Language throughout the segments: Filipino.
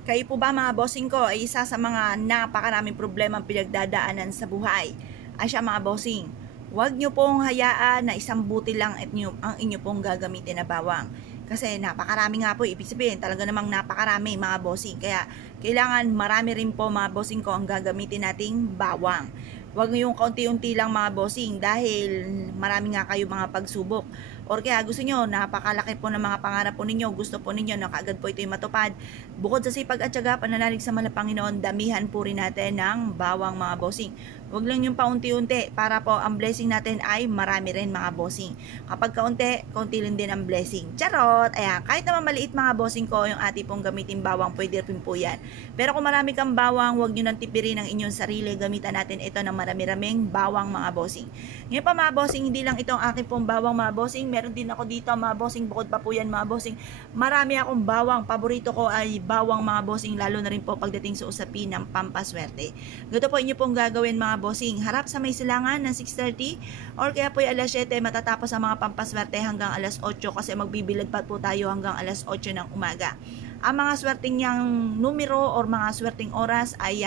Kayo po ba mga bossing ko ay isa sa mga napakaraming problema ang pinagdadaanan sa buhay? Asya mga bossing, huwag nyo pong hayaan na isang buti lang ang inyo pong gagamitin na bawang. Kasi napakarami nga po, ibig sabihin talaga namang napakarami mga bossing. Kaya kailangan marami rin po mga bossing ko ang gagamitin nating bawang. Huwag yung kaunti-unti lang mga bossing dahil marami nga kayo mga pagsubok. Or kaya gusto nyo, napakalaki po ng mga pangarap po ninyo, gusto po ninyo na kaagad po ito'y matupad. Bukod sa sipag at syaga, pananalig sa mahal na Panginoon, damihan po rin natin ng bawang mga bossing. Huwag lang yung paunti-unti para po ang blessing natin ay marami rin mga bossing. Kapag kaunti, kaunti lang din ang blessing. Charot! Ayan, kahit naman maliit mga bossing ko, yung ating pong gamitin bawang, pwede rin po yan. Pero kung marami kang bawang, huwag nyo nang tipirin ang inyong sarili. Gamitan natin ito ng marami-raming bawang mga bossing. Ngayon pa mga bossing, hindi lang ito ang aking pong bawang mga bossing. Meron din ako dito mga bossing, bukod pa po yan mga bossing. Marami akong bawang. Paborito ko ay bawang mga bossing, lalo na rin po pagdating sa usapin ng pampaswerte. Ganito po inyo pong gagawin mga bossing. Harap sa may silangan ng 6:30 or kaya po alas 7 matatapos ang mga pampaswerte hanggang alas 8 kasi magbibilad pa po tayo hanggang alas 8 ng umaga. Ang mga swerteng niyang numero or mga swerteng oras ay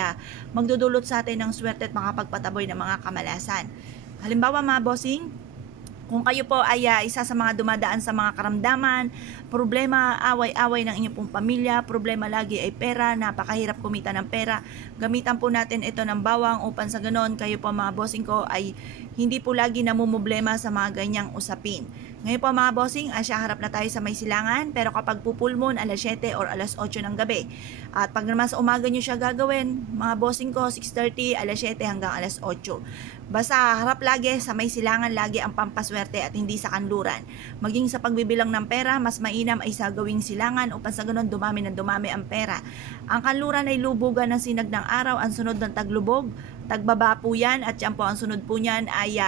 magdudulot sa atin ng swerte at makapagpataboy ng mga kamalasan. Halimbawa mga bossing, kung kayo po ay isa sa mga dumadaan sa mga karamdaman, problema, away-away ng inyong pong pamilya, problema lagi ay pera, napakahirap kumita ng pera, gamitan po natin ito ng bawang upang sa ganon kayo po mga bossing ko ay hindi po lagi namumblema sa mga ganyang usapin. Ngayon po mga bossing, asya harap na tayo sa may silangan, pero kapag pupul moon, alas 7 or alas 8 ng gabi. At pag naman sa umaga nyo siya gagawin, mga bossing ko, 6:30, alas 7 hanggang alas 8. Basta harap lagi sa may silangan lagi ang pampaswerte at hindi sa kanluran. Maging sa pagbibilang ng pera, mas mainam ay sa gawing silangan upang sa ganun dumami ng dumami ang pera. Ang kanluran ay lubugan ng sinag ng araw, ang sunod ng taglubog, tagbaba po yan, at yan po ang sunod po niyan ay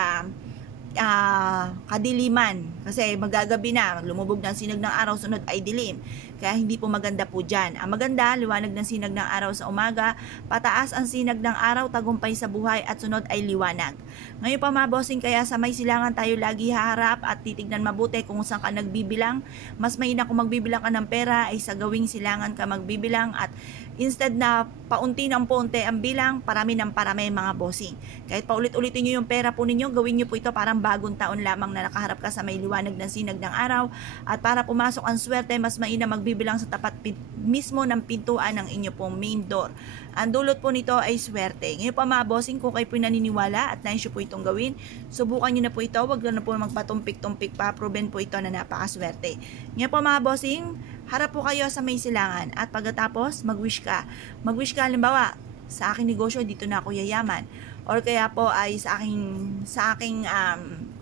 kadiliman kasi magagabi na, lumubog ng sinag ng araw, sunod ay dilim, kaya hindi po maganda po dyan. Ang maganda, liwanag ng sinag ng araw sa umaga, pataas ang sinag ng araw, tagumpay sa buhay, at sunod ay liwanag. Ngayon pa mga bossing, kaya sa may silangan tayo lagi haharap at titignan mabuti kung saan ka nagbibilang. Mas mainam kung magbibilang ka ng pera ay sa gawing silangan ka magbibilang, at instead na paunti ng paunti ang bilang, parami ng parami mga bossing. Kahit paulit-ulitin nyo yung pera po ninyo, gawin nyo po ito parang bagong taon lamang na nakaharap ka sa may liwanag ng sinag ng araw. At para pumasok ang swerte, mas mainam magbibilang sa tapat mismo ng pintuan ng inyo pong main door. Ang dulot po nito ay swerte. Ngayon pa mga bossing, kung kayo po naniniwala at nais po itong gawin, subukan nyo na po ito. Huwag na po magpatumpik-tumpik pa. Proven po ito na napakaswerte. Ngayon po mga bossing, harap po kayo sa may silangan at pagkatapos mag-wish ka. Mag-wish ka halimbawa, sa aking negosyo dito na ako yayaman, or kaya po ay sa aking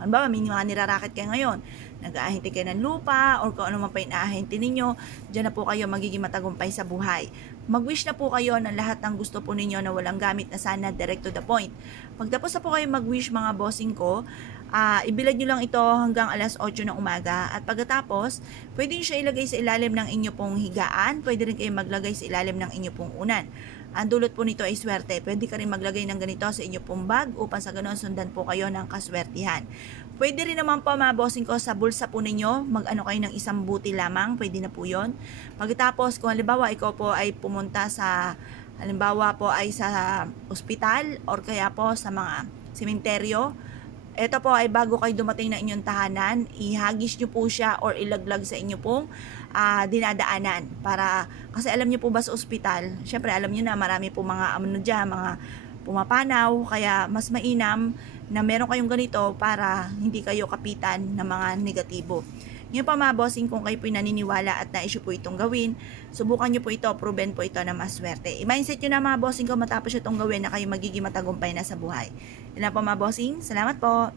halimbawa may mga nirarakit kayo ngayon, nag-aahinti kayo ng lupa or kung ano man pa inaahinti ninyo, dyan na po kayo magiging matagumpay sa buhay. Mag-wish na po kayo ng lahat ng gusto po ninyo na walang gamit na sana, direct to the point. Pagtapos na po kayo mag-wish mga bossing ko, ibilad nyo lang ito hanggang alas 8 ng umaga, at pagkatapos pwede nyo siya ilagay sa ilalim ng inyo pong higaan, pwede rin kayo maglagay sa ilalim ng inyo pong unan. Ang dulot po nito ay swerte. Pwede ka rin maglagay ng ganito sa inyo pong bag upang sa ganoon sundan po kayo ng kaswertihan. Pwede rin naman po mga bossing ko sa bulsa po ninyo, mag-ano kayo ng isang buti lamang, pwede na po yon. Pagkatapos kung halimbawa ikaw po ay pumunta sa, halimbawa po ay sa ospital or kaya po sa mga sementeryo, ito po ay bago kayo dumating na inyong tahanan, ihagis nyo po siya or ilaglag sa inyo pong dinadaanan. Para, kasi alam nyo po ba sa ospital, syempre alam nyo na marami po mga dyan, mga pumapanaw, kaya mas mainam na meron kayong ganito para hindi kayo kapitan ng mga negatibo. Ngayon pa mga bossing, kung kayo po naniniwala at na-issue po itong gawin, subukan nyo po ito, proven po ito na maswerte. I-mindset nyo na mga bossing ko matapos itong gawin na kayo magiging matagumpay na sa buhay. Yan po mga bossing, salamat po!